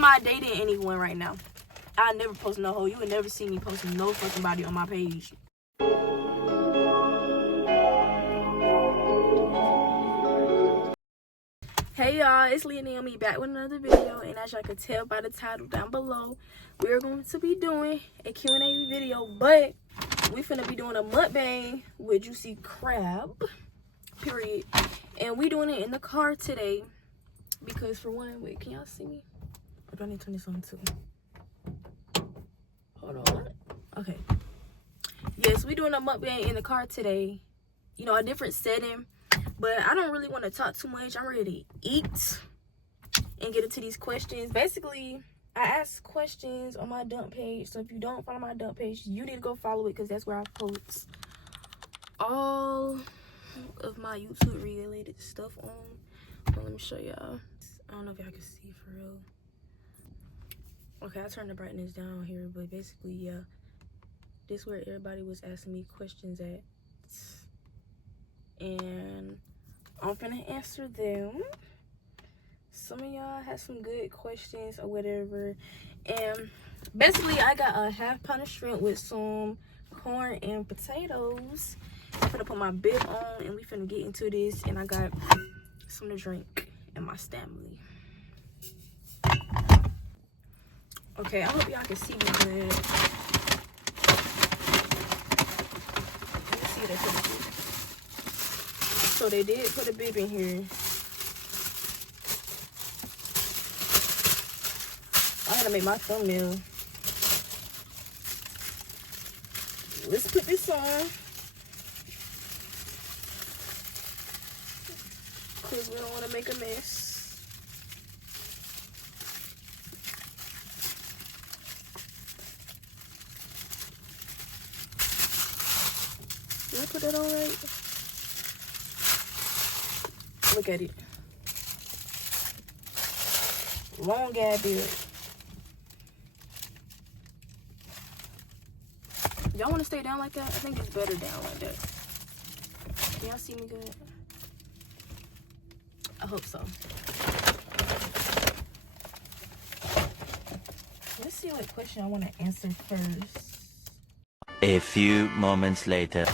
am I dating anyone right now? I never post no hoe. You would never see me posting no fucking body on my page. Hey y'all, it's Leah Naomi back with another video, and as y'all can tell by the title down below, we're going to be doing a Q&A video, but we finna be doing a mukbang with juicy crab, period. And we doing it in the car today because for one, wait, can y'all see me? Or do I need to turn this on too? Hold on. Okay. Yes, we doing a mukbang in the car today. You know, a different setting. But I don't really want to talk too much. I'm ready to eat and get into these questions. Basically, I ask questions on my dump page. So if you don't follow my dump page, you need to go follow it because that's where I post all of my YouTube related stuff on. Well, let me show y'all. I don't know if y'all can see for real. Okay, I turned the brightness down here, but basically, yeah. This is where everybody was asking me questions at. And I'm gonna answer them. Some of y'all had some good questions or whatever. And basically, I got a half pound of shrimp with some corn and potatoes. I'm gonna put my bib on and we finna get into this. And I got some to drink and my family. Okay, I hope y'all can see me good. Let me see that put a bib. So they did put a bib in here. I gotta make my thumbnail. Let's put this on. Because we don't want to make a mess. Did I put that on right? Look at it. Long ass beard. Y'all want to stay down like that? I think it's better down like that. Can y'all see me good? I hope so. Let's see what question I want to answer first. A few moments later.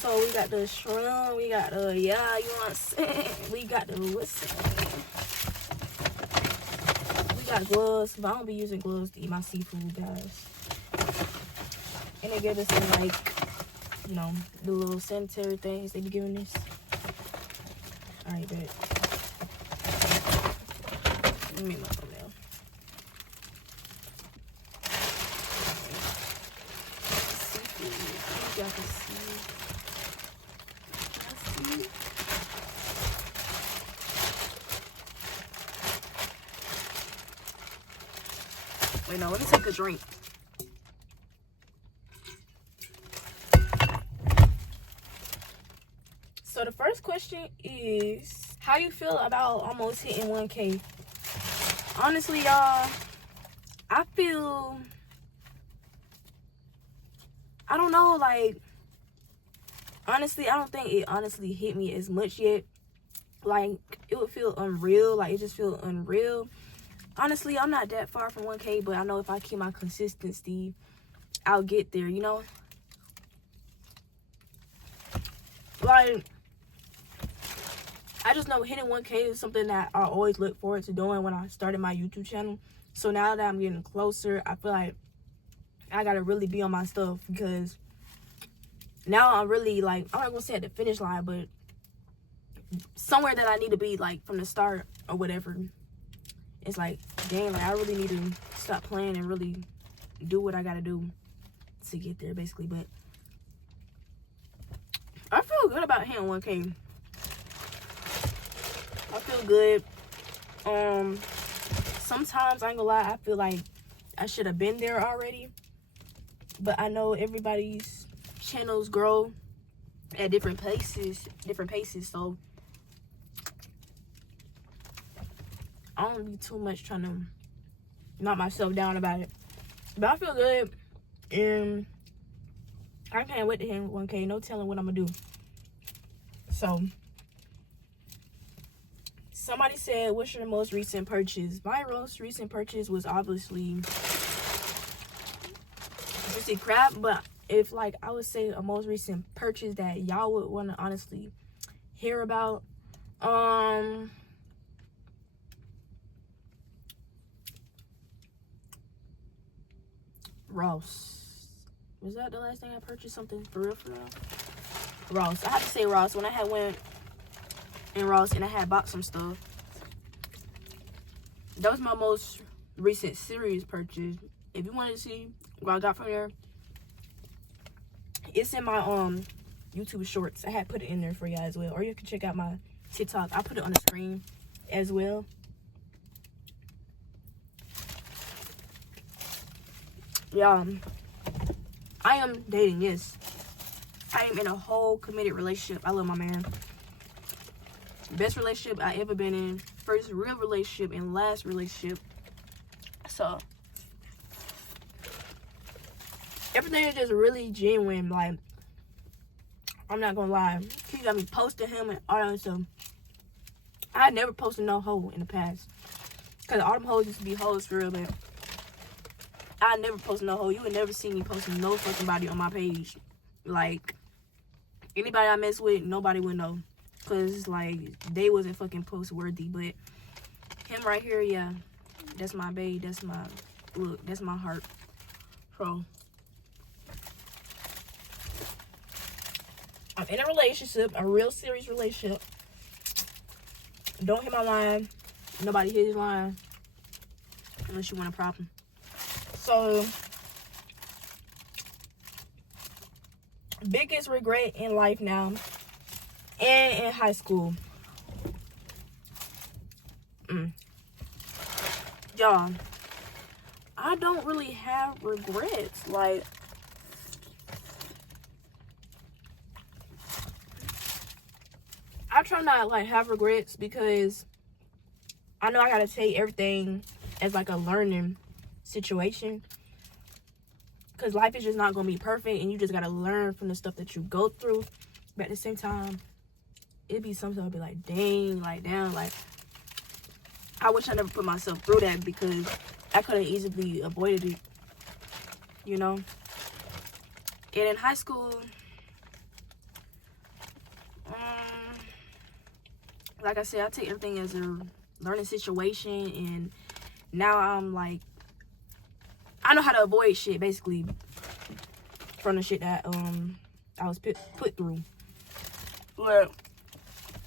So we got the shrimp, we got the, yeah, you know what I'm saying? We got the, listen. We got gloves, but I don't be using gloves to eat my seafood, guys. And they give us some, like, you know, the little sanitary things they be giving us. Alright, bet. Let me make my thumbnail. Seafood, I think y'all can see. Wait, no, let me take a drink. So the first question is, how you feel about almost hitting 1K? Honestly, y'all, I feel, I don't know, like, honestly, I don't think it honestly hit me as much yet. Like, it would feel unreal. Like, it just feels unreal. Honestly, I'm not that far from 1K, but I know if I keep my consistency, I'll get there, you know? Like, I just know hitting 1K is something that I always look forward to doing when I started my YouTube channel. So now that I'm getting closer, I feel like I gotta really be on my stuff because now I'm really, like, I'm not gonna say at the finish line, but somewhere that I need to be, like, from the start or whatever. It's like, dang, like, I really need to stop playing and really do what I gotta do to get there, basically. But I feel good about hitting 1K. I feel good. Sometimes, I ain't gonna lie, I feel like I should have been there already. But I know everybody's channels grow at different paces, so I don't be too much trying to knock myself down about it. But I feel good, and I can't wait to hit 1K. No telling what I'm gonna do. So somebody said, what's your most recent purchase? My most recent purchase was obviously juicy crab, but if like I would say a most recent purchase that y'all would want to honestly hear about, Ross. Was that the last thing I purchased? Something for real? Ross. I have to say Ross. When I had went in Ross and I had bought some stuff, that was my most recent serious purchase. If you wanted to see what I got from there, it's in my YouTube shorts. I had put it in there for you as well, or you can check out my TikTok. I put it on the screen as well. Yeah, I am dating. Yes, I am in a whole committed relationship. I love my man. Best relationship I ever been in. First real relationship and last relationship. So everything is just really genuine. Like, I'm not gonna lie, he got me posting him and all that stuff. I never posted no hoe in the past, cause all them hoes used to be hoes for real, but I never posted no hoe. You would never see me posting no fucking body on my page. Like, anybody I mess with, nobody would know, cause like they wasn't fucking post worthy. But him right here, yeah, that's my babe. That's my look. That's my heart, bro. I'm in a relationship, a real serious relationship. Don't hit my line. Nobody hit his line unless you want a problem. So, biggest regret in life now and in high school. Y'all, I don't really have regrets. Like, I try not like have regrets because I know I gotta take everything as like a learning situation, because life is just not gonna be perfect and you just gotta learn from the stuff that you go through. But at the same time, it'd be something I'll be like, dang, like damn, like I wish I never put myself through that, because I could have easily avoided it, you know. And in high school, like I said, I take everything as a learning situation, and now I'm like, I know how to avoid shit basically from the shit that I was put through. But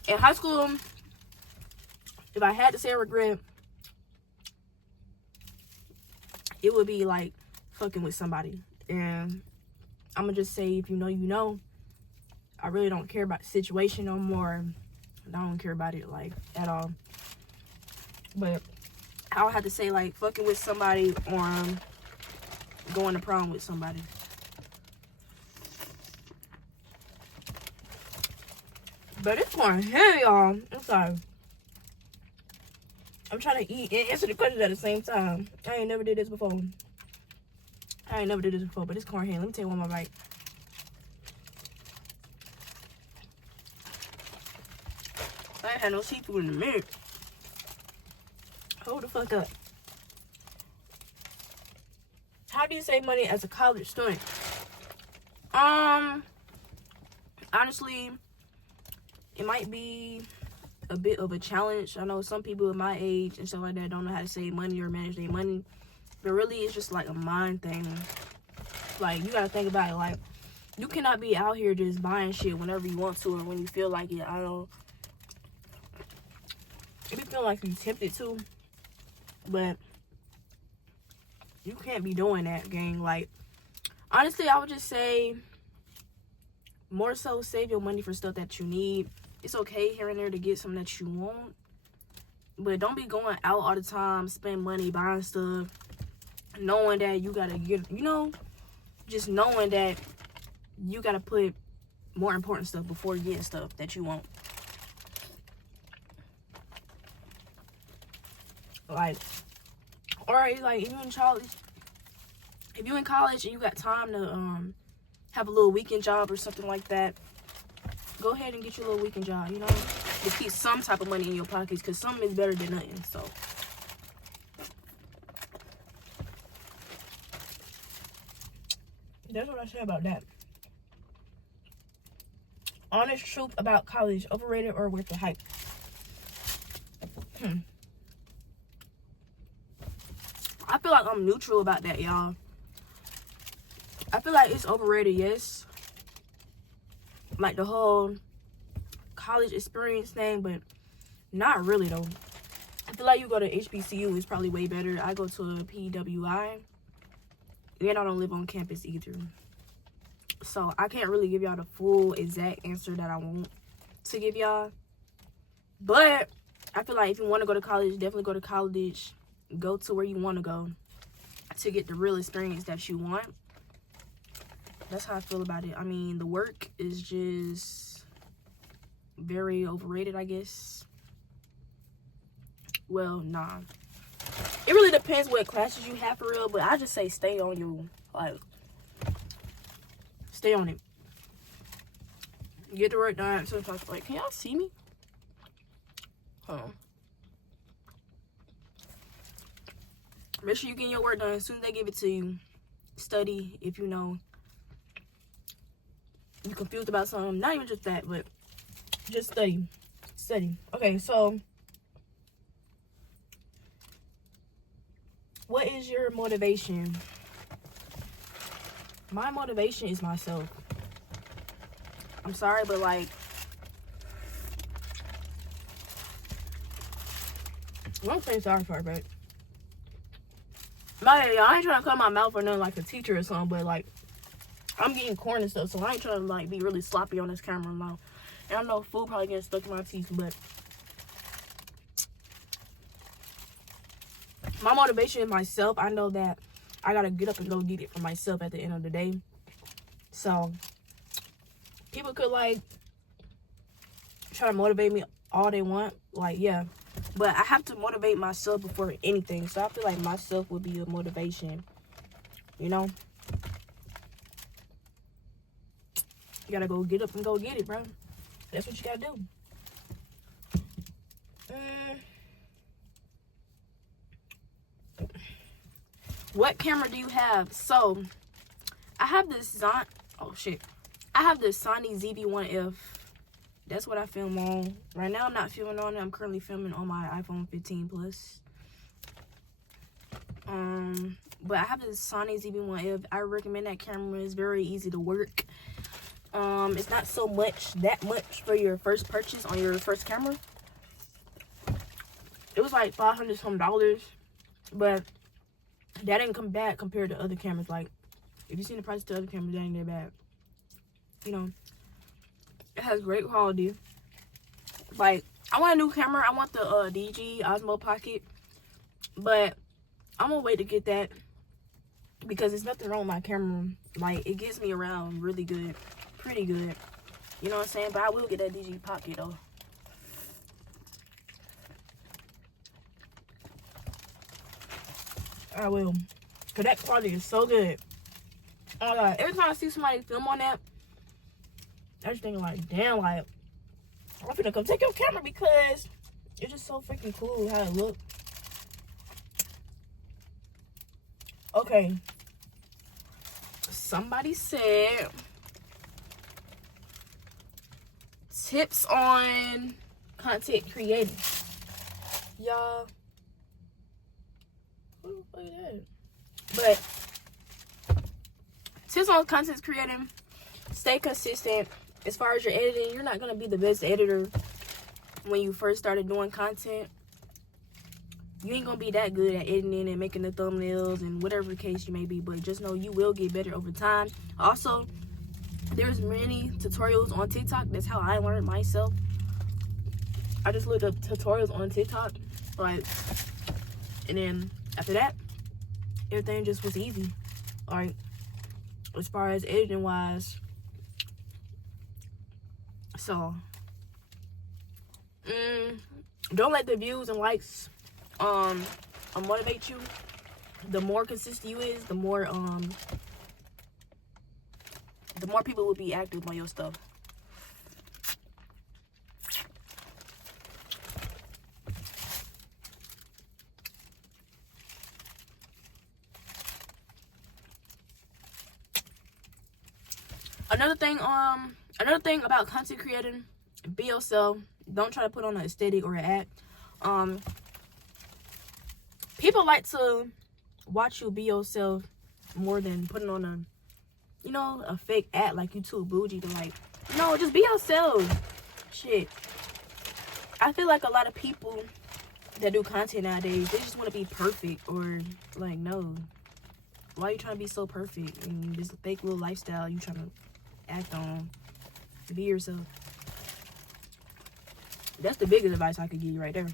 in high school, if I had to say a regret, it would be like fucking with somebody. And I'm gonna just say, if you know, you know. I really don't care about the situation no more. I don't care about it like at all. But I would have to say like fucking with somebody or going to prom with somebody. But it's going heavy, y'all. I'm sorry. I'm trying to eat and answer the questions at the same time. I ain't never did this before. But it's corn hand. Let me take one more bite. I ain't had no seafood in a minute. Hold the fuck up. How do you save money as a college student? Honestly, it might be a bit of a challenge. I know some people at my age and stuff like that don't know how to save money or manage their money. But really, it's just like a mind thing. Like, you gotta think about it. Like, you cannot be out here just buying shit whenever you want to or when you feel like it. I don't know. If you feel like you're tempted to, but you can't be doing that, gang. Like, honestly, I would just say more so save your money for stuff that you need. It's okay here and there to get something that you want, but don't be going out all the time, spend money buying stuff, knowing that you gotta get, you know, just knowing that you gotta put more important stuff before getting stuff that you want. Like, alright, like if you in college and you got time to have a little weekend job or something like that, go ahead and get your little weekend job, you know. to keep some type of money in your pockets, because some is better than nothing. So that's what I say about that. Honest truth about college: overrated or worth the hype? I feel like I'm neutral about that, y'all. I feel like it's overrated, yes. Like the whole college experience thing, but not really though. I feel like you go to HBCU is probably way better. I go to a PWI, and I don't live on campus either. So I can't really give y'all the full exact answer that I want to give y'all. But I feel like if you want to go to college, definitely go to college. Go to where you want to go to get the real experience that you want. That's how I feel about it. I mean, the work is just very overrated, I guess. Well, nah. It really depends what classes you have for real, but I just say stay on you. Like, stay on it. Get the work done. Sometimes, like, can y'all see me? Hold on. Make sure you get your work done as soon as they give it to you. Study if you know you're confused about something. Not even just that, but just study. Study. Okay, so what is your motivation? My motivation is myself. I'm sorry, but like, don't say sorry for it, but I ain't trying to cut my mouth or nothing like a teacher or something, but like, I'm getting corn and stuff, so I ain't trying to like be really sloppy on this camera now. And I know food probably getting stuck in my teeth, but my motivation is myself. I know that I gotta get up and go get it for myself at the end of the day. So people could like try to motivate me all they want, like, yeah, but I have to motivate myself before anything. So I feel like myself would be a motivation, you know. You gotta go get up and go get it, bro. That's what you gotta do. What camera do you have? So I have this I have this Sony ZV-1F. That's what I film on. Right now I'm not filming on it. I'm currently filming on my iPhone 15 Plus. But I have this Sony ZV-1F. I recommend that camera. It's very easy to work. It's not that much for your first purchase on your first camera. It was like $500 something, but that didn't come bad compared to other cameras. Like, if you seen the price of the other cameras, that ain't that bad. You know, it has great quality. Like, I want a new camera. I want the DG Osmo Pocket, but I'm gonna wait to get that because there's nothing wrong with my camera. Like, it gets me around really good, pretty good. You know what I'm saying? But I will get that DG Pocket though. I will, cause that quality is so good. Oh my God, every time I see somebody film on that, I just think like, damn, like, I'm finna come take your camera because it's just so freaking cool how it look. Okay. Somebody said tips on content creating. Y'all, who the fuck is that? But tips on content creating: stay consistent. As far as your editing, you're not gonna be the best editor when you first started doing content. You ain't gonna be that good at editing and making the thumbnails and whatever the case you may be, but just know you will get better over time. Also, there's many tutorials on TikTok. That's how I learned myself. I just looked up tutorials on TikTok, like, and then after that, everything just was easy. Like, as far as editing wise. So, don't let the views and likes motivate you. The more consistent you is, the more people will be active on your stuff. Another thing about content creating, be yourself. Don't try to put on an aesthetic or an act. People like to watch you be yourself more than putting on a fake act like you too bougie to like. No, just be yourself. Shit. I feel like a lot of people that do content nowadays, they just want to be perfect, or like, no. Why are you trying to be so perfect and this fake little lifestyle you trying to act on? Be yourself. That's the biggest advice I could give you right there.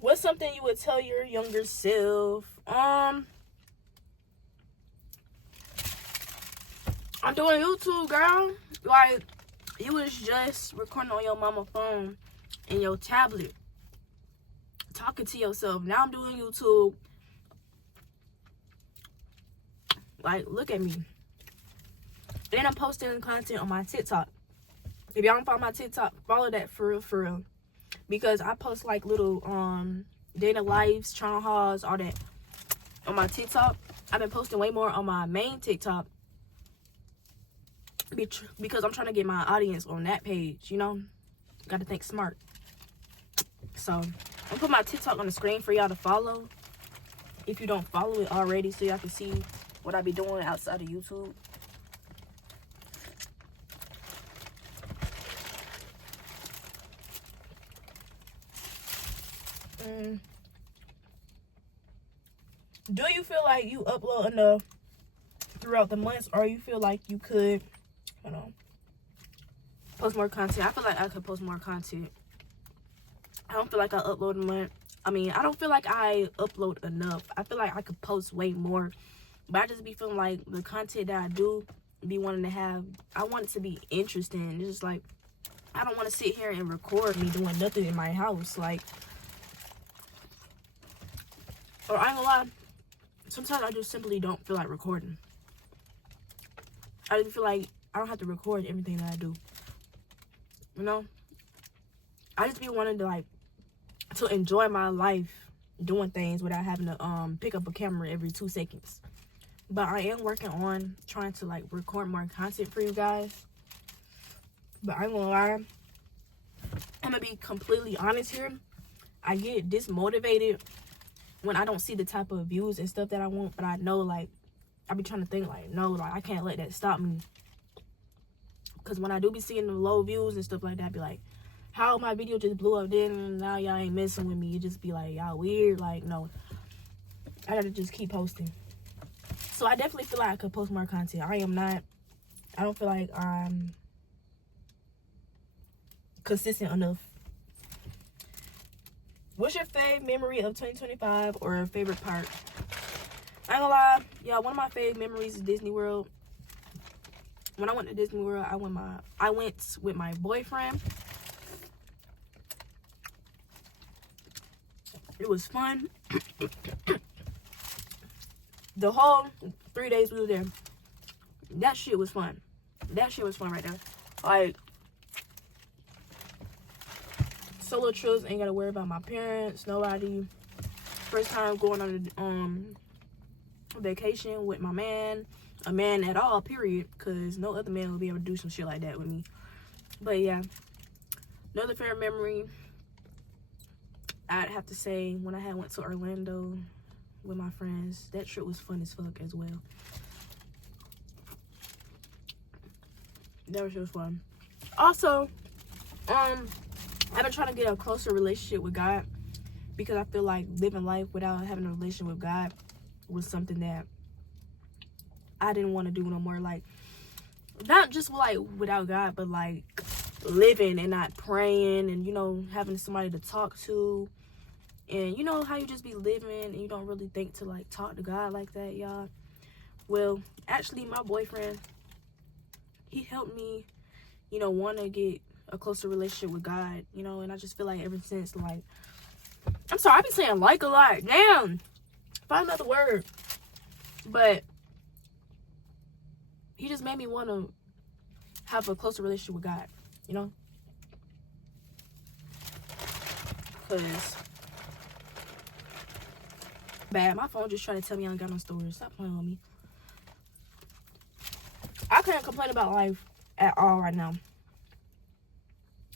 What's something you would tell your younger self? I'm doing YouTube, girl. Like, you was just recording on your mama phone and your tablet, talking to yourself. Now I'm doing YouTube. Like, look at me. Then I'm posting content on my TikTok. If y'all don't follow my TikTok, follow that for real. Because I post like little day-in-the lives, channel hauls, all that on my TikTok. I've been posting way more on my main TikTok because I'm trying to get my audience on that page, you know. Gotta think smart. So I'm gonna put my TikTok on the screen for y'all to follow if you don't follow it already, so y'all can see what I be doing outside of YouTube. Do you feel like you upload enough throughout the months, or you feel like you could, post more content? I feel like I could post more content. I don't feel like I upload enough. I don't feel like I upload enough. I feel like I could post way more, but I just be feeling like the content that I do be wanting to have, I want it to be interesting. It's just like, I don't want to sit here and record me doing nothing in my house. Like, or I ain't gonna lie, sometimes I just simply don't feel like recording. I just feel like I don't have to record everything that I do. You know? I just be wanting to enjoy my life doing things without having to pick up a camera every 2 seconds. But I am working on trying to record more content for you guys. But I ain't gonna lie, I'm gonna be completely honest here. I get dismotivated when I don't see the type of views and stuff that I want, but I know, I be trying to think, no, I can't let that stop me. Because when I do be seeing the low views and stuff like that, I be like, how my video just blew up then, and now y'all ain't messing with me. It just be like, y'all weird. Like, no. I gotta just keep posting. So I definitely feel like I could post more content. I don't feel like I'm consistent enough. What's your favorite memory of 2025 or favorite part? I ain't gonna lie, yeah, one of my favorite memories is Disney World. When I went to Disney World, I went with my boyfriend. It was fun. The whole 3 days we were there, that shit was fun. That shit was fun right there. Solo trips, ain't gotta worry about my parents, nobody. First time going on a vacation with my man, a man at all, period, because no other man will be able to do some shit like that with me. But yeah, another favorite memory, I'd have to say when I went to Orlando with my friends. That trip was fun as fuck as well. That was just fun. Also, I've been trying to get a closer relationship with God, because I feel like living life without having a relationship with God was something that I didn't want to do no more. Not just without God, but living and not praying, and having somebody to talk to, and how you just be living and you don't really think to talk to God like that, y'all. Well, actually, my boyfriend, he helped me want to get a closer relationship with God, and I just feel like ever since, I'm sorry, I be saying a lot. Damn, find another word. But he just made me want to have a closer relationship with God, because Bad. My phone just trying to tell me I don't got no storage. Stop playing with me. I couldn't complain about life at all right now.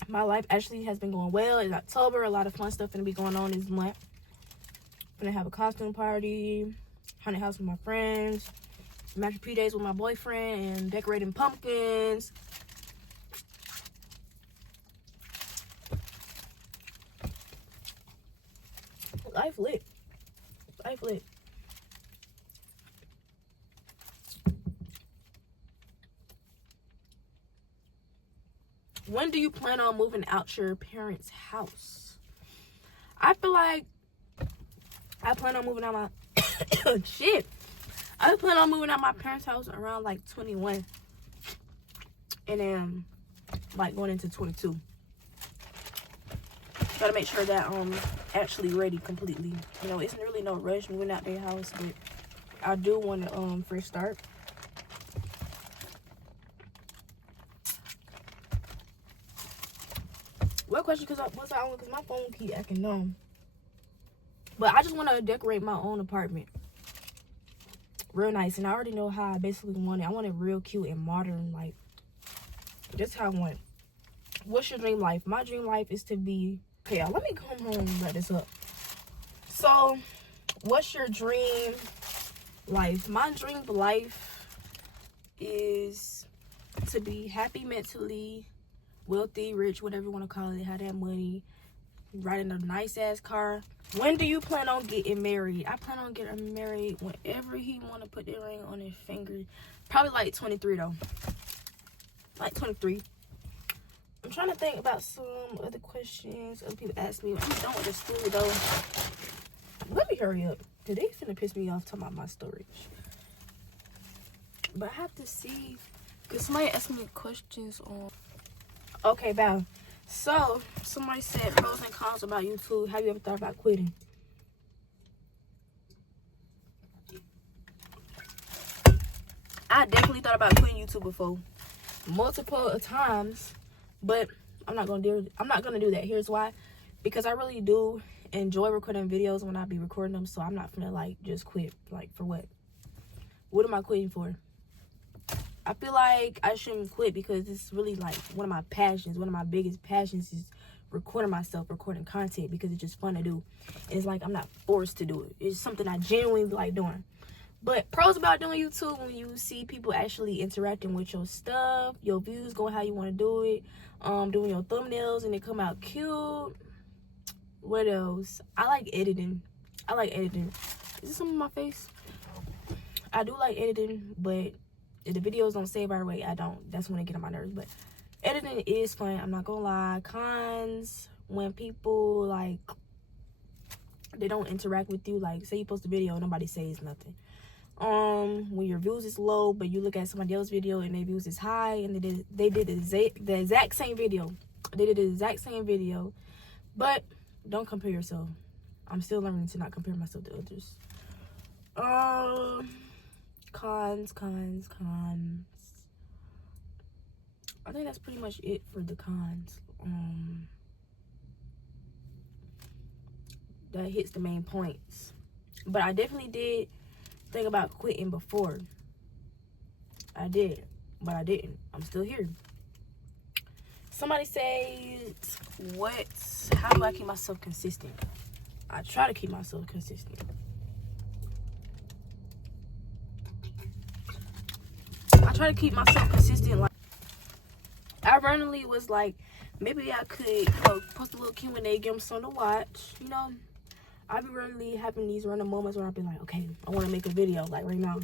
My life actually has been going well. It's October. A lot of fun stuff gonna be going on this month. Gonna have a costume party, haunted house with my friends, matching PJs with my boyfriend, and decorating pumpkins. Life lit. Life lit. When do you plan on moving out your parents' house? I feel like I plan on moving out my shit. I plan on moving out my parents' house around like 21. And then like going into 22. Gotta make sure that actually ready completely. You know, it's really no rush moving out their house, but I do want to first start. What question? Because my phone keep acting numb. But I just want to decorate my own apartment real nice, and I already know how I basically want it. I want it real cute and modern, like that's how I want it. What's your dream life? My dream life is to be... Okay, y'all, let me come home and wrap this up. So, what's your dream life? My dream life is to be happy mentally, wealthy, rich, whatever you want to call it, have that money, riding a nice ass car. When do you plan on getting married? I plan on getting married whenever he want to put the ring on his finger. Probably like 23 though. Like 23. I'm trying to think about some other questions other people ask me. I'm done with the story though. Let me hurry up. Cause they finna piss me off talking about my storage. But I have to see. Cause somebody asked me questions on... Okay, Val. So, somebody said pros and cons about YouTube. Have you ever thought about quitting? I definitely thought about quitting YouTube before. Multiple times. But I'm not gonna do that. Here's why. Because I really do enjoy recording videos when I be recording them. So I'm not gonna like just quit. Like for what? What am I quitting for? I feel like I shouldn't quit because it's really like one of my passions. One of my biggest passions is recording myself, recording content, because it's just fun to do. And it's like I'm not forced to do it. It's something I genuinely like doing. But pros about doing YouTube, when you see people actually interacting with your stuff, your views going how you want to do it, doing your thumbnails and they come out cute. What else? I like editing. Is this something on my face? I do like editing, but if the videos don't save right away, I don't. That's when it get on my nerves. But editing is fun. I'm not gonna lie. Cons, when people like they don't interact with you. Like say you post a video, nobody says nothing. When your views is low, but you look at somebody else's video and their views is high, and they did the exact same video. They did the exact same video, but don't compare yourself. I'm still learning to not compare myself to others. Cons. I think that's pretty much it for the cons. That hits the main points. But I definitely did think about quitting before. I did, but I didn't. I'm still here. Somebody said, how do I keep myself consistent? I try to keep myself consistent. I try to keep myself consistent. Like, I randomly was like, maybe I could, post a little Q&A, give them something to watch. I be really having these random moments where I be like, okay, I want to make a video, like right now.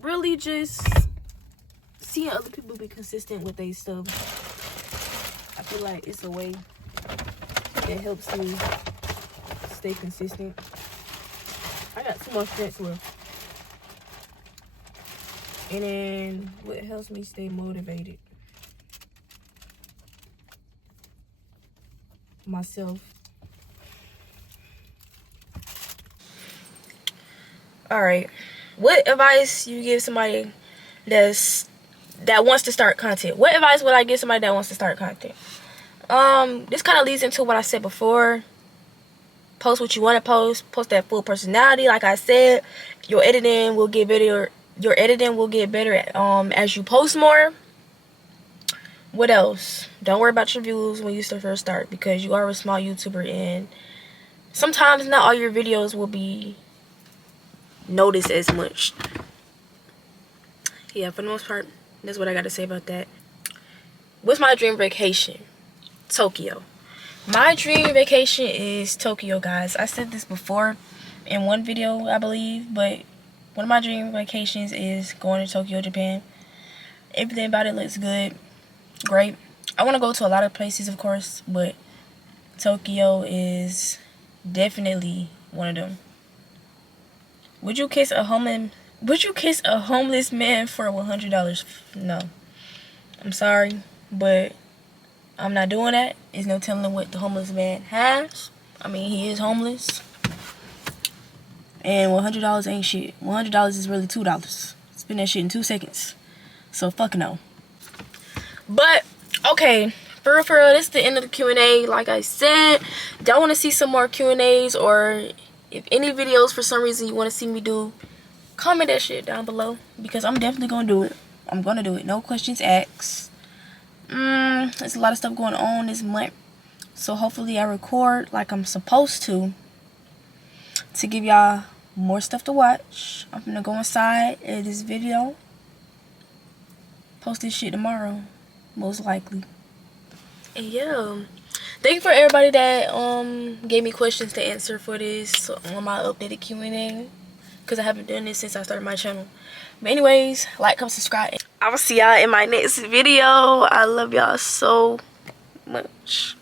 Really just seeing other people be consistent with their stuff. I feel like it's a way that helps me stay consistent. I got 2 more steps left. And then what helps me stay motivated? Myself. All right, what advice you give somebody that wants to start content? What advice would I give somebody that wants to start content? This kind of leads into what I said before. Post what you want to post that full personality. Like I said, your editing will get better as you post more. What else? Don't worry about your views when you first start, because you are a small YouTuber, and sometimes not all your videos will be noticed as much. Yeah, for the most part, that's what I got to say about that. What's my dream vacation? Tokyo. My dream vacation is Tokyo, guys. I said this before in one video, I believe, but one of my dream vacations is going to Tokyo, Japan. Everything about it looks good. Great. I want to go to a lot of places, of course, but Tokyo is definitely one of them. Would you kiss a homeless man for $100? No. I'm sorry, but I'm not doing that. There's no telling what the homeless man has. I mean, he is homeless. And $100 ain't shit. $100 is really $2. Spend that shit in 2 seconds. So fuck no. But okay, for real, this is the end of the Q&A. Like I said, don't want to see some more Q&As, or if any videos for some reason you want to see me do, comment that shit down below, because I'm definitely gonna do it. I'm gonna do it. No questions asked. There's a lot of stuff going on this month, so hopefully I record like I'm supposed to give y'all more stuff to watch. I'm gonna go inside, edit this video, post this shit tomorrow, most likely. And yeah, thank you for everybody that gave me questions to answer for this on my updated Q&A, because I haven't done this since I started my channel. But anyways, like, comment, subscribe. I will see y'all in my next video. I love y'all so much.